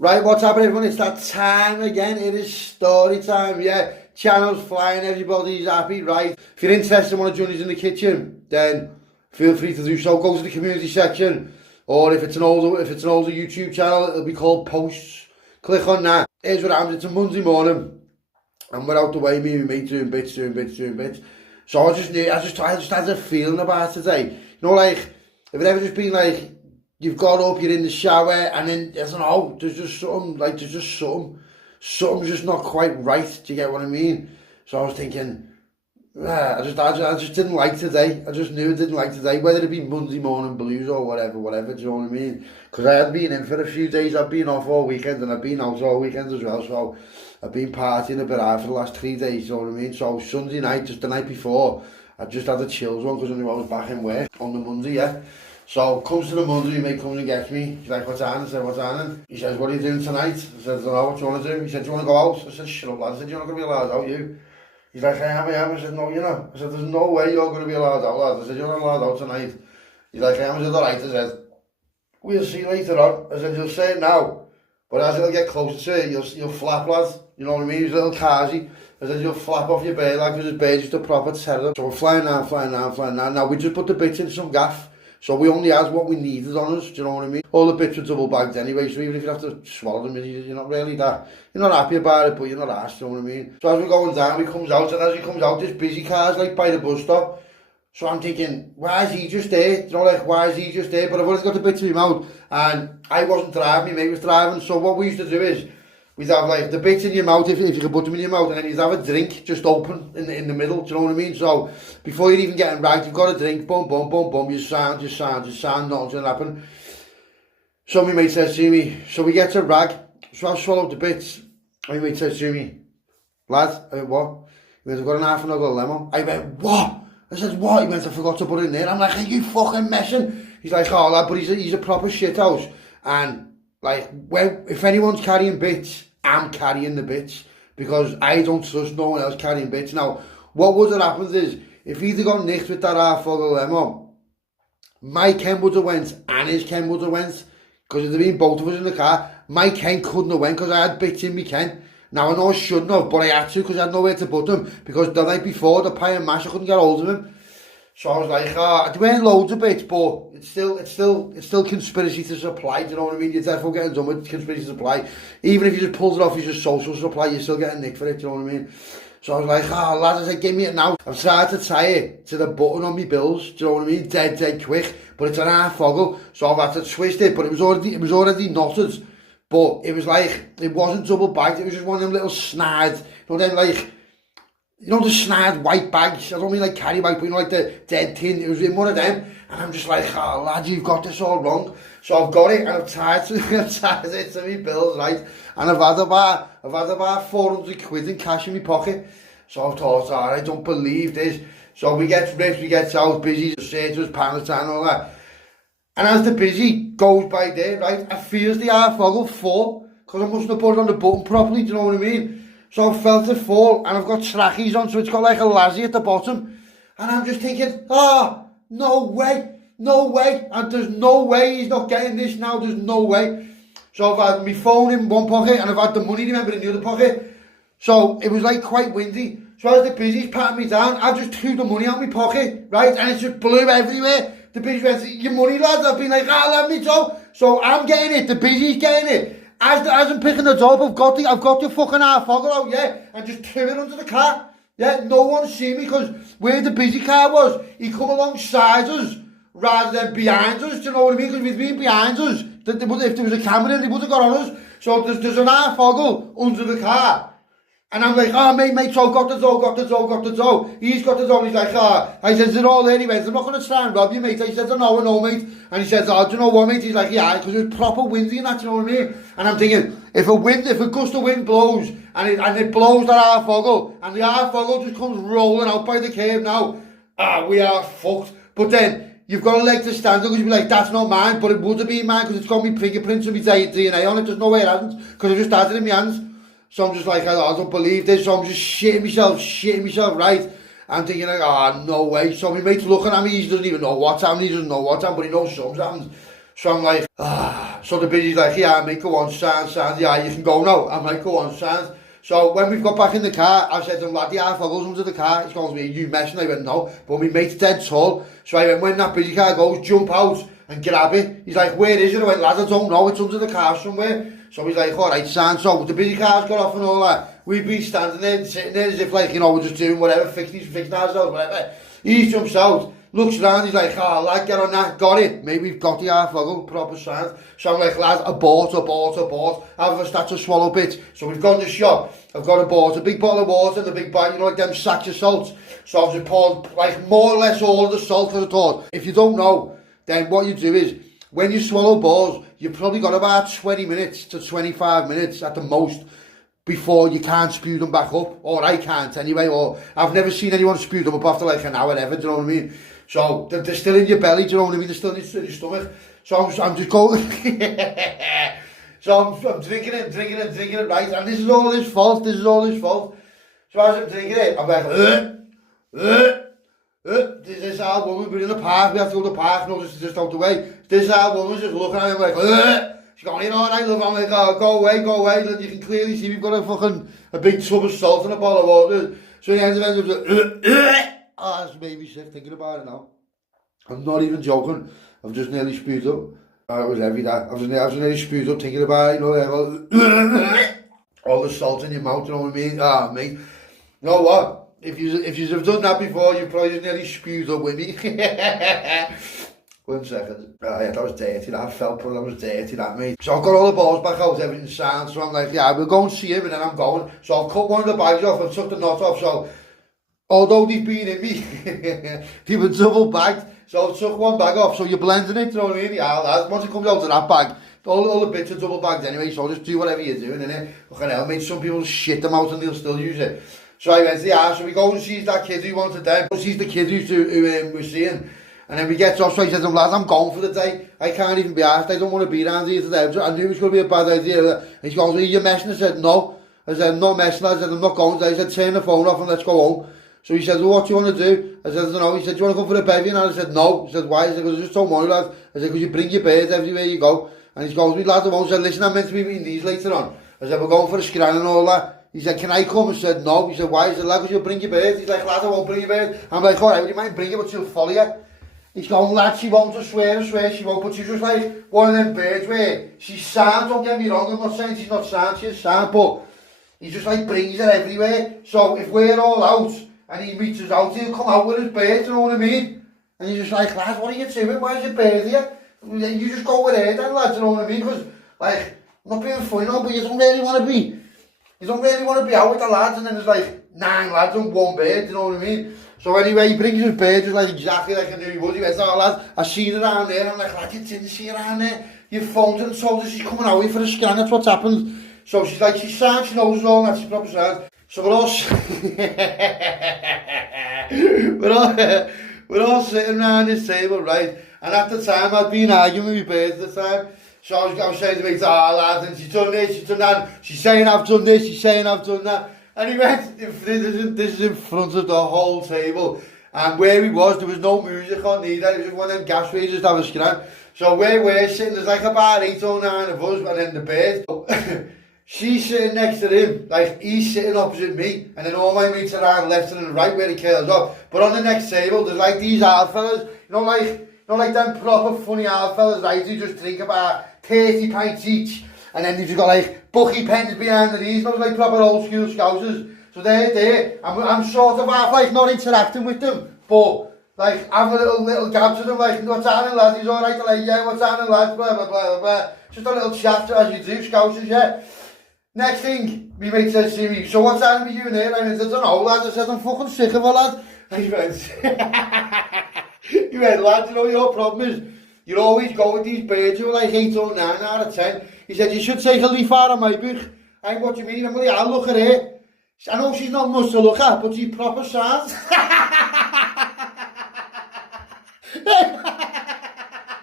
Right, what's happening, everyone? It's that time again. It is story time, yeah. Channel's flying, everybody's happy, right? If you're interested and want to join us in the kitchen, then feel free to do so. Go to the community section, or if it's an older YouTube channel, it'll be called Posts. Click on that. Here's what happens. It's a Monday morning, and we're out the way. Me and my mate doing bits. So I just had a feeling about today. You know, like, if it ever just been like, you've got up, you're in the shower, and then, I don't know, there's just something's just not quite right, do you get what I mean? So I was thinking, I just didn't like today. I just knew I didn't like today, whether it be Monday morning blues or whatever, do you know what I mean? Because I had been in for a few days, I've been off all weekend, and I've been out all weekend as well, so I've been partying a bit hard for the last 3 days, you know what I mean? So Sunday night, just the night before, I just had the chills one, because I knew I was back in work on the Monday, yeah? So, comes to the Monday, my mate comes and gets me. He's like, what's on? I said, what's on? He says, what are you doing tonight? I said, I don't know, what do you want to do? He said, do you want to go out? I said, shut up, lad. I said, you're not going to be allowed out, you. He's like, I am. I said, no, you're not. I said, there's no way you're going to be allowed out, lad. I said, you're not allowed out tonight. He's like, I am. I said, all right. I said, we'll see later on. I said, you'll say it now. But as it'll get closer to it, you'll flap, lad. You know what I mean? He's a little carsy. I said, you'll flap off your bed, lad, because his bed's just a proper terror. So we're flying down. Now, we just put the bits in some gaff. So we only had what we needed on us, do you know what I mean? All the bits were double bagged anyway, so even if you have to swallow them, you're not really that, you're not happy about it, but you're not asked, do you know what I mean? So as we're going down, he comes out, and as he comes out, this busy car's like by the bus stop. So I'm thinking, why is he just there? You know, like, why is he just there? But I've always got the bits in my mouth, and I wasn't driving, my mate was driving, so what we used to do is, we'd have like the bits in your mouth, if you could put them in your mouth, and then you'd have a drink just open in the middle, do you know what I mean? So before you're even getting right, you've got a drink, boom, you sound, nothing's going to happen. So my mate says to me, so we get to rag, so I've swallowed the bits. My mate says to me, lad, I went, what? He went, I've got an half and I've got a lemon. I went, what? I said, what? He went, I forgot to put it in there. I'm like, are you fucking messing? He's like, oh lad, but he's a proper shithouse. And like, if anyone's carrying bits, I'm carrying the bits, because I don't trust no one else carrying bits. Now, what would have happened is, if he'd have got nicked with that half full of lemon, my Ken would have went, and his Ken would have went, because it'd have been both of us in the car. My Ken couldn't have went, because I had bits in my Ken. Now, I know I shouldn't have, but I had to, because I had nowhere to put them, because the night before, the pie and mash, I couldn't get hold of him. So I was like, there weren't loads of bits, but it's still conspiracy to supply, do you know what I mean? You're definitely getting done with conspiracy to supply. Even if you just pulled it off as your social supply, you're still getting nicked for it, do you know what I mean? So I was like, lads, I said, give me it now. I've tried to tie it to the button on my bills, do you know what I mean? Dead quick, but it's an half foggle, so I've had to twist it, but it was already knotted. But it was like, it wasn't double bagged, it was just one of them little snide, you know, then like, you know, the snide white bags, I don't mean like carry bag, but you know, like the dead tin, it was in one of them, and I'm just like, lad, you've got this all wrong. So I've got it, and I've tied it to my bills, right, and I've had about 400 quid in cash in my pocket. So I've thought, I don't believe this. So we get ripped, we get out, busy, the searchers, Palestine, all that. And as the busy goes by there, right, I feels the half foggle fall, because I mustn't have put it on the button properly, do you know what I mean? So I felt it fall, and I've got trackies on, so it's got like a lassie at the bottom. And I'm just thinking, no way, and there's no way he's not getting this now, there's no way. So I've had my phone in one pocket, and I've had the money, remember, in the other pocket. So it was like quite windy. So as the busy's patting me down, I just threw the money out my pocket, right, and it just blew everywhere. The busy went, your money, lads. I've been like, let me go. So I'm getting it, the busy's getting it. As I'm picking it up, I've got the fucking half foggle out, yeah, and just threw it under the car. Yeah, no one see me, because where the busy car was, he come alongside us rather than behind us, do you know what I mean? Because if he'd been behind us, if there was a camera in, he would have got on us. So there's an half foggle under the car. And I'm like, mate, so got the dough. He's got the dough, and he's like, I said, is it all there? He went, I'm not going to try and rob you, mate. I said, no, mate. And he said, do you know what, mate? He's like, yeah, because it was proper windy and that, you know what I mean? And I'm thinking, if a gust of wind blows, and it blows that half foggle, and the half foggle just comes rolling out by the curb now, we are fucked. But then, you've got a leg to stand on, because you'd be like, that's not mine, but it would have been mine, because it's got my fingerprints and my DNA on it. There's no way it hasn't, because I just had it in my hands. So I'm just like, I don't believe this. So I'm just shitting myself, right? I'm thinking like, no way. So my mate's looking at me, he doesn't even know what's happening, but he knows something's happened. So I'm like, So the busy's like, yeah, mate, go on, sounds, yeah, you can go now. I'm like, go on, sounds. So when we've got back in the car, I said to him, lad, the half goes into the car. He's going to me, you messing? I went, no. But my mate's dead tall. So I went, when that busy car goes, jump out and grab it. He's like, where is it? I went, lad, I don't know. It's under the car somewhere. So he's like, all right, sound. So the busy car's got off and all that. We've been standing there, sitting there as if like, you know, we're just doing whatever, fixing ourselves, whatever. He jumps out, looks around, he's like, oh, lad, get on that, got it. Maybe we've got the half level, proper sound. So I'm like, lad, abort. Have a start to swallow bits. So we've gone to the shop. I've got a big bottle of water and a big bag, you know, like them sacks of salt. So I've just poured, like, more or less all of the salt for the thought. If you don't know, then what you do is, when you swallow balls, you've probably got about 20 minutes to 25 minutes at the most before you can't spew them back up, or I can't anyway, or I've never seen anyone spew them up after like an hour ever, do you know what I mean? So they're still in your belly, do you know what I mean? They're still in your stomach. So I'm just going, so I'm drinking it, right? And this is all his fault, So as I'm drinking it, I'm like, this our woman, we're in the park, we have to go to the park, no, just out the way. This our woman's just looking at him like, she's going, you know what, I'm like, oh, go away. You can clearly see we've got a big tub of salt and a bottle of water. So he ends up like, oh, that's made me sick thinking about it now. I'm not even joking. I've just nearly spewed up. Oh, it was heavy that. I was nearly spewed up thinking about it, you know, all the salt in your mouth, you know what I mean? Ah, mate. You know what? If you have done that before, you probably just nearly spewed up with me. 1 second. Yeah, that was dirty, that felt, but that was dirty, that, mate. So I've got all the balls back out, everything's sound, so I'm like, yeah, we'll go and see him, and then I'm going. So I've cut one of the bags off and took the knot off, so although they've been in me, they were double bagged, so I took one bag off, so you're blending it, you know what I mean? Yeah, once it comes out of that bag, all the bits are double bagged anyway, so just do whatever you're doing, innit? Fucking hell, mate, some people shit them out and they'll still use it. So I went to the house, so we go and see that kid who wanted them, sees the kid who we're seeing. And then we get off, so he says, lads, I'm going for the day. I can't even be asked. I don't want to be around here today. I knew it was going to be a bad idea. And he's going, are you messing? I said, no. I said, I'm not messing. I said, I'm not going today. He said, turn the phone off and let's go home. So he said, well, what do you want to do? I said, I don't know. He said, do you want to go for a bevy? And I said, no. He said, why? I said, because I just don't want to, lad. I said, because you bring your birds everywhere you go. And he's going, lad, I said, listen, I'm meant to be meeting these later on. I said, we're going for a scan and all that. He said, can I come? I said, no. He said, why? I said, lad, because you'll bring your birds. He's like, lad, I won't bring your birds. I'm like, all right, would you mind bringing it, but she'll follow you? He's going, lad, she won't, I swear, she won't, but she's just like one of them birds where she's sound, don't get me wrong, I'm not saying she's not sound, she's sound, but he just like brings her everywhere. So if we're all out and he meets us out, he'll come out with his birds, you know what I mean? And he's just like, lad, what are you doing? Where's your bird here? You just go with her then, lad, you know what I mean? Because, like, I'm not being funny, no, but you don't really want to be out with the lads, and then there's like 9 lads and 1 bird, you know what I mean? So anyway, he brings his bird just like exactly like I knew he would. He went, oh lad, I seen her around there. I'm like, lad, you didn't see her around there. You phoned her and told her she's coming out here for a scan, that's what's happened. So she's like, she's sound, she knows it all, that's proper sound. So we're all sitting around this table, right? And at the time, I'd been arguing with my birds at the time. So I was saying to me, oh lad, and she's done this, she's done that. She's saying I've done this, she's saying I've done that. And he went, this is in front of the whole table. And where he was, there was no music on either. It was just one of them gas raisers that was scran. So where we're sitting, there's like about 8 or 9 of us, and then the bird. She's sitting next to him, like he's sitting opposite me. And then all my mates are around left and right where he curls up. But on the next table, there's like these hard fellas, you know like them proper funny hard fellas, right, who just drink about 30 pints each. And then you've just got like bucky pens behind the knees, those like proper old school Scousers. So they're there, I'm sort of half like not interacting with them, but like having a little gab to them, like, what's happening lads, he's alright, they're like, yeah, what's happening lads, blah blah blah blah. Just a little chat as you do, Scousers, yeah. Next thing, my mate says to me, so what's happening with you in here? And I said, I don't know lads, I said, I'm fucking sick of it lad. And he went, he went, lad, you know your problem is, you always go with these birds who are like 8 or 9 out of 10. He said, you should take a leaf out of my book. And what do you mean? I'm like, I'll look at her. I know she's not much to look at, but she's proper sound.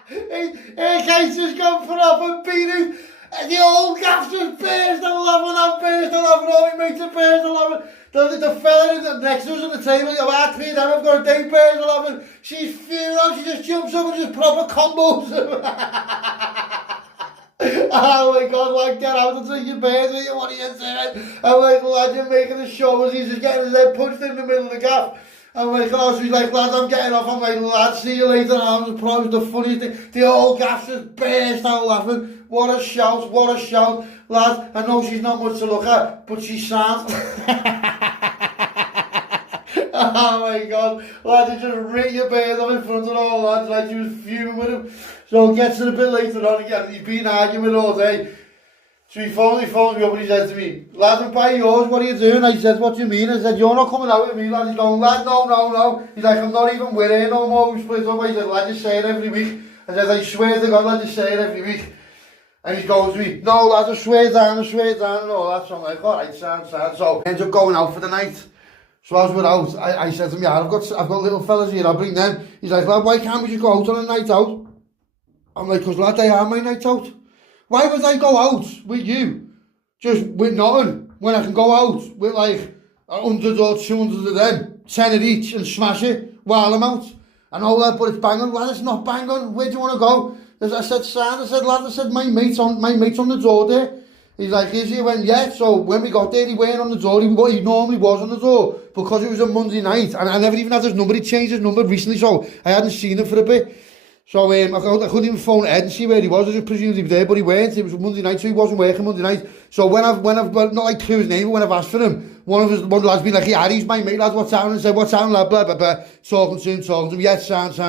Hey, Kate's just gone proper beating. The old gaff just burst out laughing, all my mates are burst out laughing. The fella next to us on the table, I've 3 of them, I've got a day burst out laughing. She's fuming out, she just jumps up and just proper combos. Oh my God, lad, get out and take your beers with you, what are you doing? I'm like, lad, you're making a show as he's just getting his head punched in the middle of the gaff. I'm like, oh, so he's like, lad, I'm getting off. I'm like, lad, see you later. I was probably the funniest thing. The whole gaff just burst out laughing. What a shout, what a shout. Lad, I know she's not much to look at, but she sounds... Oh my God, lad, he just ripped your beard off in front of all lads, like he was fuming with him. So it gets it a bit later on again, he's been arguing all day. So he phones me up and he says to me, lad, I'm buying yours, what are you doing? I said, what do you mean? I said, you're not coming out with me, lad. He's going, lad, no. He's like, I'm not even with her no more, we split up. I said, lad, you say it every week. I said, I swear to God, lad, you say it every week. And he goes to me, no, lad, I swear down and all that. So I'm like, alright, sound. So I end up going out for the night. So as we're out, I said to him, yeah, I've got little fellas here, I'll bring them. He's like, lad, why can't we just go out on a night out? I'm like, because lad, they are my night out. Why would I go out with you, just with nothing, when I can go out with like 100 or 200 of them, 10 of each, and smash it while I'm out? I know that, but it's banging. Lad, it's not banging. Where do you want to go? I said, lad, my mate's on the door there. He's like, is he? I went, yeah. So when we got there, he weren't on the door. He normally was on the door. Because it was a Monday night. And I never even had his number. He changed his number recently, so I hadn't seen him for a bit. So I couldn't even phone Ed and see where he was. I just presumed he was there, but he weren't. It was Monday night, so he wasn't working Monday night. So when I've not like clue his name, but when I've asked for him, one of the lads been like, yeah, he's my mate, lad, what's happening? I said, what's happening, lad, blah, blah, blah. Talking to him, yeah, sound.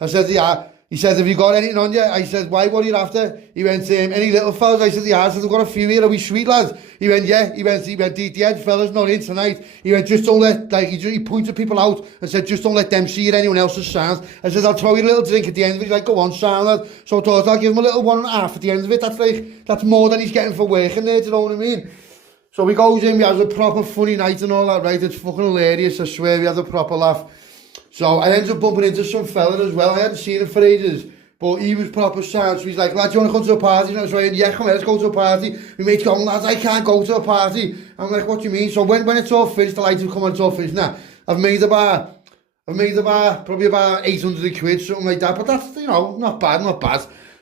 I said, yeah. He said, have you got anything on you? I said, why, what are you after? He went, any little fellas? I said, yeah. I said, I've got a few here, are we sweet, lads? He went, yeah. He went, the Ed fellas not in tonight. He went, just don't let, like, he pointed people out and said, just don't let them see it, anyone else's sounds. I said, I'll throw you a little drink at the end of it. He's like, go on, sound, lad. So I thought, I'll give him a little 1.5 at the end of it. That's more than he's getting for working there, do you know what I mean? So he goes in, we have a proper funny night and all that, right? It's fucking hilarious, I swear, we had a proper laugh. So I ended up bumping into some fella as well. I hadn't seen him for ages. But he was proper sound, so he's like, lad, do you want to come to a party? And I was like, yeah, come here, let's go to a party. My mate's going, lads, I can't go to a party. I'm like, what do you mean? So when it's all finished, the lights have come on, it's all finished now. I've made a bar, probably about 800 quid, something like that. But that's, you know, not bad.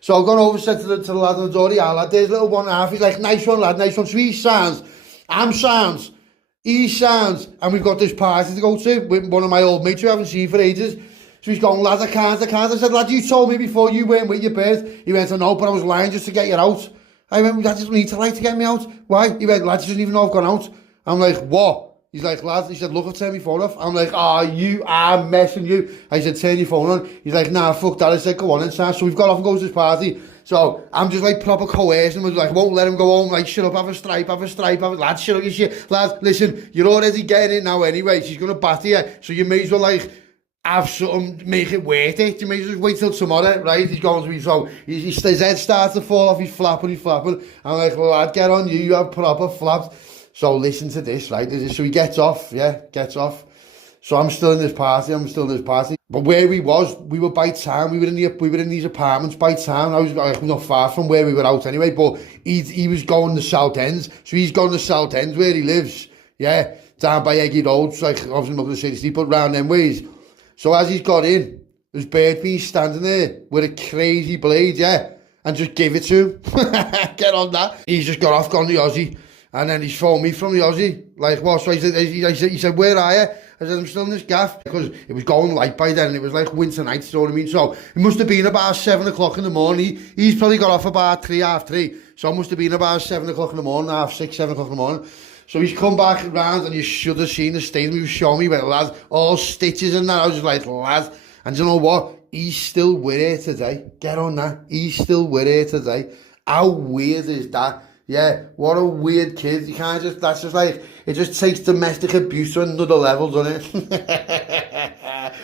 So I've gone over, said to the lad on the door, yeah, lad, there's a little 1.5. He's like, nice one, lad, nice one. So he sounds, I'm sounds, he sounds, and we've got this party to go to with one of my old mates who I haven't seen for ages. So he's going, lad, I can't. I said, lad, you told me before you weren't with your bird. He went, I know, but I was lying just to get you out. I went, I just need to lie to get me out. Why? He went, lad, you doesn't even know I've gone out. I'm like, what? He's like, lad, he said, look, I've turned my phone off. I'm like, you are messing you. I said, turn your phone on. He's like, nah, fuck that. I said, go on inside. So we've got off and go to this party. So I'm just like proper coercing him, like won't let him go home, like shut up, have a stripe, lad, shut up your shit. Lad, listen, you're already getting it now anyway, she's gonna batter you, so you may as well like have something, make it worth it. You may as well wait till tomorrow, right? He's going to be, so his head starts to fall off, he's flapping. I'm like, well, lad, get on you have proper flaps. So listen to this, right? So he gets off. So I'm still in this party. But where we were by town. We were in these apartments by town. I was not far from where we were out anyway. But he was going to South Ends. So he's going to South Ends where he lives. Yeah, down by Eggy Road. So like, obviously I'm not going to say the street, but round them ways. So as he's got in, there's Birdbean standing there with a crazy blade, yeah, and just give it to him. Get on that. He's just got off, gone to the Aussie, and then he's phoned me from the Aussie. Like, what? So he said, where are you? I said, I'm still in this gaff, because it was going light by then, and it was like winter night, you know what I mean? So it must have been about 7 o'clock in the morning. He's probably got off about 3:30, so it must have been about 7 o'clock in the morning, 6:30, 7 o'clock in the morning. So he's come back around, and you should have seen the state he was showing me, where lad, all stitches and that. I was just like, lad, and you know what? He's still with her today. Get on that. He's still with her today. How weird is that? Yeah, what a weird kid. You can't just, that's just like, it just takes domestic abuse to another level, doesn't it?